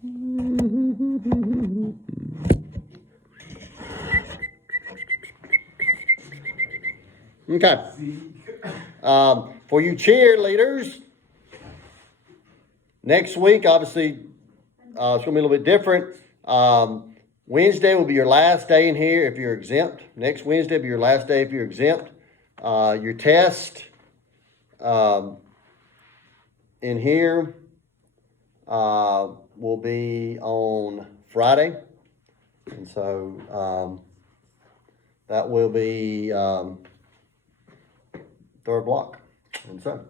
Okay. For you cheerleaders, next week, obviously, it's going to be a little bit different. Wednesday will be your last day in here if you're exempt. Next Wednesday will be your last day if you're exempt. Your test in here will be on Friday. And so that will be third block. And so,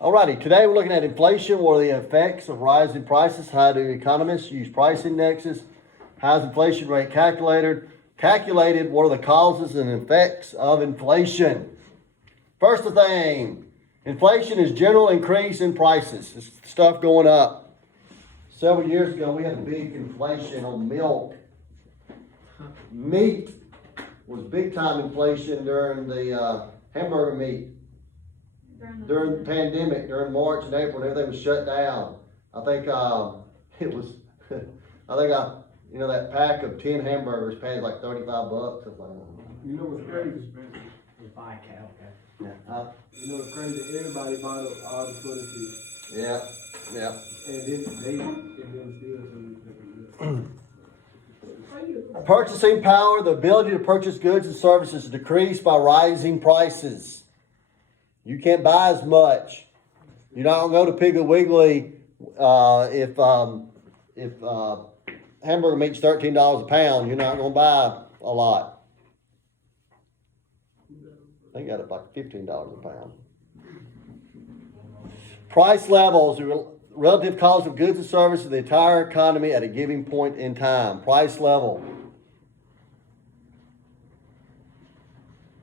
alrighty, today we're looking at inflation. What are the effects of rising prices? How do economists use price indexes? How is inflation rate calculated? What are the causes and effects of inflation? First thing, inflation is general increase in prices. It's stuff going up. Several years ago, we had a big inflation on milk. Meat was big time inflation during the hamburger meat. During the pandemic, during March and April, everything was shut down. I think it was, that pack of 10 hamburgers paid like $35. You know what's crazy? Buy a cow, okay. Yeah. You know what's crazy? Everybody bought up all the toilet seats. Yeah. Yeah. And then still Purchasing power, the ability to purchase goods and services is decreased by rising prices. You can't buy as much. You're not gonna go to Piggly Wiggly if hamburger meat's $13 a pound. You're not gonna buy a lot. They got it like $15 a pound. Price levels, the relative cost of goods and services of the entire economy at a given point in time. Price level.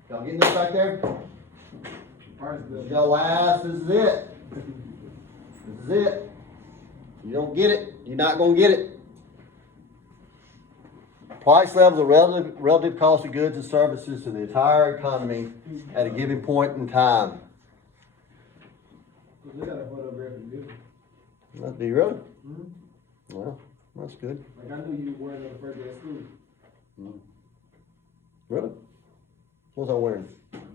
Y'all getting this back there? This is your last. This is it. This is it. You don't get it, you're not going to get it. Price levels are relative cost of goods and services to the entire economy at a given point in time. That'd be really? Well, that's good. Like I knew you were wearing on the first day of school. Really? What was I wearing?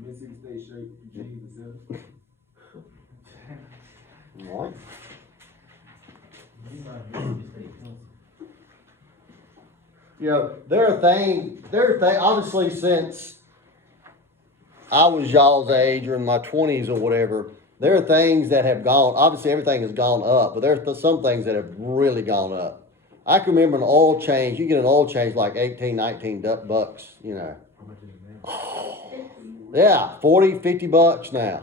Mississippi State shirt, jeans, and stuff. All right. There are things, obviously since I was y'all's age or in my 20s or whatever, there are things that have gone, obviously everything has gone up, but there are some things that have really gone up. I can remember an oil change, you get an oil change like 18, 19 bucks, you know. Yeah, 40, 50 bucks now. I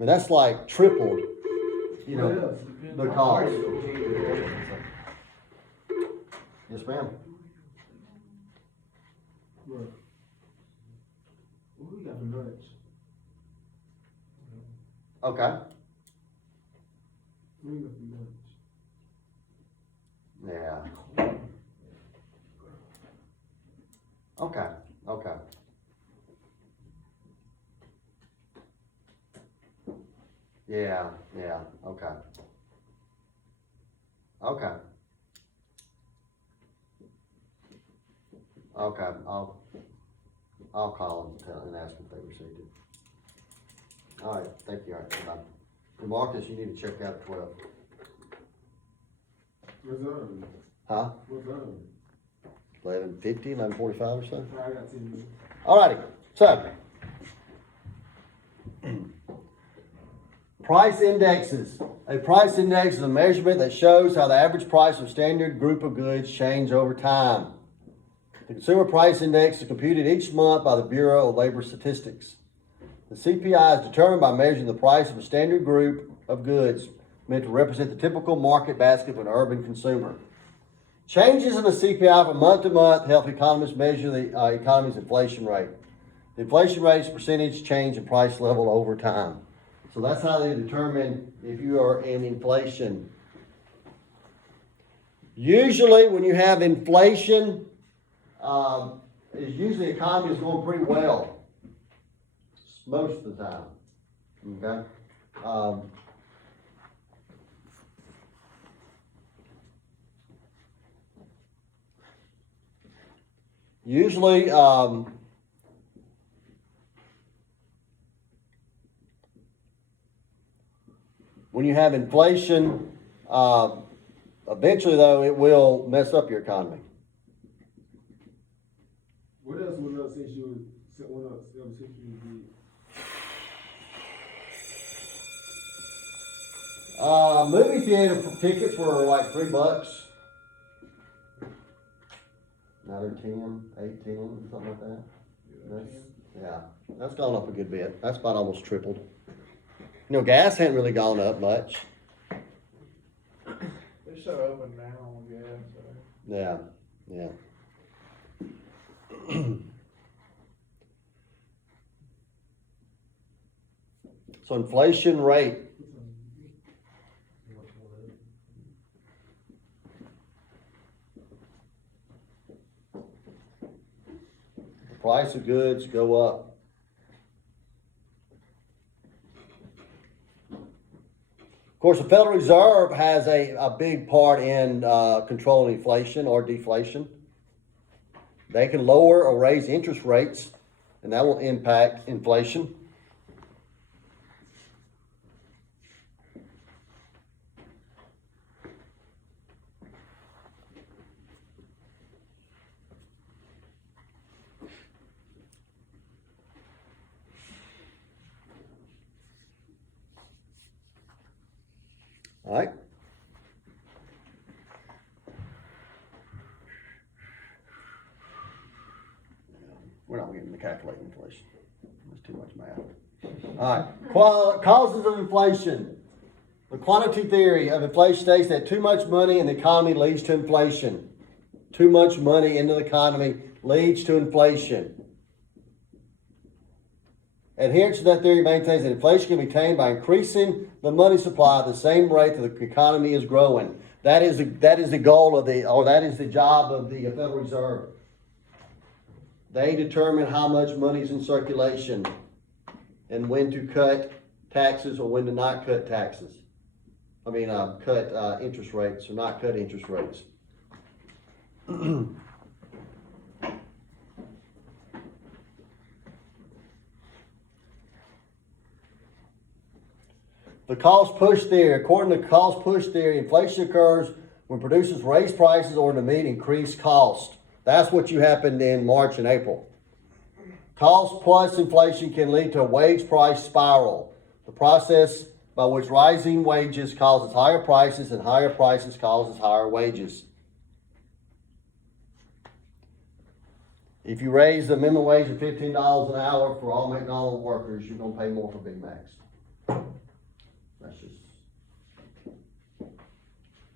mean, that's like tripled, you know, the cost. Yes, ma'am. What we got for lunch? Okay. We got for lunch. Yeah. Okay. Yeah, okay. Okay, I'll call and ask if they received it. All right, thank you. All right, bye. And Marcus, you need to check out at 12. What's up? Huh? What's up? 11:50, 11:45 or so? I got 10 minutes. All righty, so. Price indexes. A price index is a measurement that shows how the average price of a standard group of goods change over time. The Consumer Price Index is computed each month by the Bureau of Labor Statistics. The CPI is determined by measuring the price of a standard group of goods meant to represent the typical market basket of an urban consumer. Changes in the CPI from month to month help economists measure the economy's inflation rate. The inflation rate is percentage change in price level over time. So that's how they determine if you are in inflation. Usually when you have inflation, usually the economy is going pretty well. Most of the time. Okay? Usually, when you have inflation, eventually though, it will mess up your economy. What else went up since you went up since you did? Movie theater tickets were like $3. Now they're 10, 8, 10, something like that. Yeah, that's gone up a good bit. That's about almost tripled. You know, gas hadn't really gone up much. They're so up and down on gas, so. Yeah, yeah. So inflation rate. The price of goods go up. Of course, the Federal Reserve has a big part in controlling inflation or deflation. They can lower or raise interest rates, and that will impact inflation. All right. We're not getting to calculate inflation. That's too much math. All right. Causes of inflation. The quantity theory of inflation states that too much money in the economy leads to inflation. Too much money into the economy leads to inflation. Adherence to that theory maintains that inflation can be tamed by increasing the money supply at the same rate that the economy is growing. That is the goal of that is the job of the Federal Reserve. They determine how much money is in circulation and when to cut taxes or when to not cut taxes. Cut interest rates or not cut interest rates. The cost push theory. According to cost push theory, inflation occurs when producers raise prices in order to meet increased cost. That's what happened in March and April. Cost plus inflation can lead to a wage price spiral, the process by which rising wages causes higher prices and higher prices causes higher wages. If you raise the minimum wage to $15 an hour for all McDonald's workers, you're going to pay more for Big Macs. That's just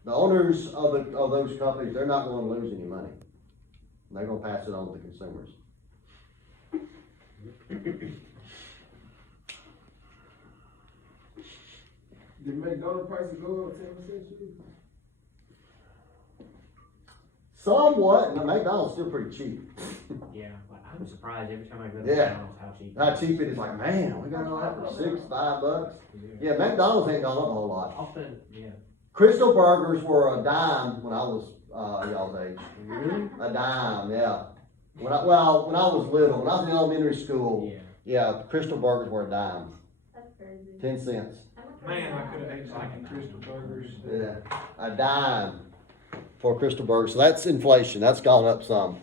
the owners of those companies. They're not going to lose any money. They're going to pass it on to the consumers. Did McDonald's prices go up 10%? Somewhat. And McDonald's still pretty cheap. Yeah, like, I'm surprised every time I go to Yeah. McDonald's how cheap. How cheap it is. Like, man, we got all that for $6-5. Yeah, McDonald's ain't gone up a whole lot. Often, yeah. Crystal burgers were a dime when I was y'all's age. A dime, yeah. When I was little, when I was in elementary school, Yeah. Crystal burgers were a dime. That's crazy. 10 cents. Man, I could have ate like in Crystal Burgers. Yeah, a dime for a Crystal burger. So that's inflation. That's gone up some.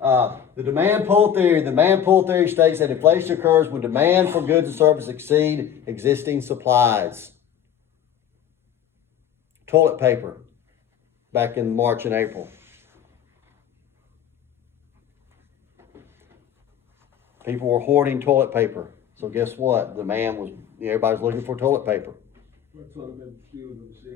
The demand pull theory. The demand pull theory states that inflation occurs when demand for goods and services exceed existing supplies. Toilet paper, back in March and April. People were hoarding toilet paper. So guess what? Everybody's looking for toilet paper. What toilet paper still in the shed?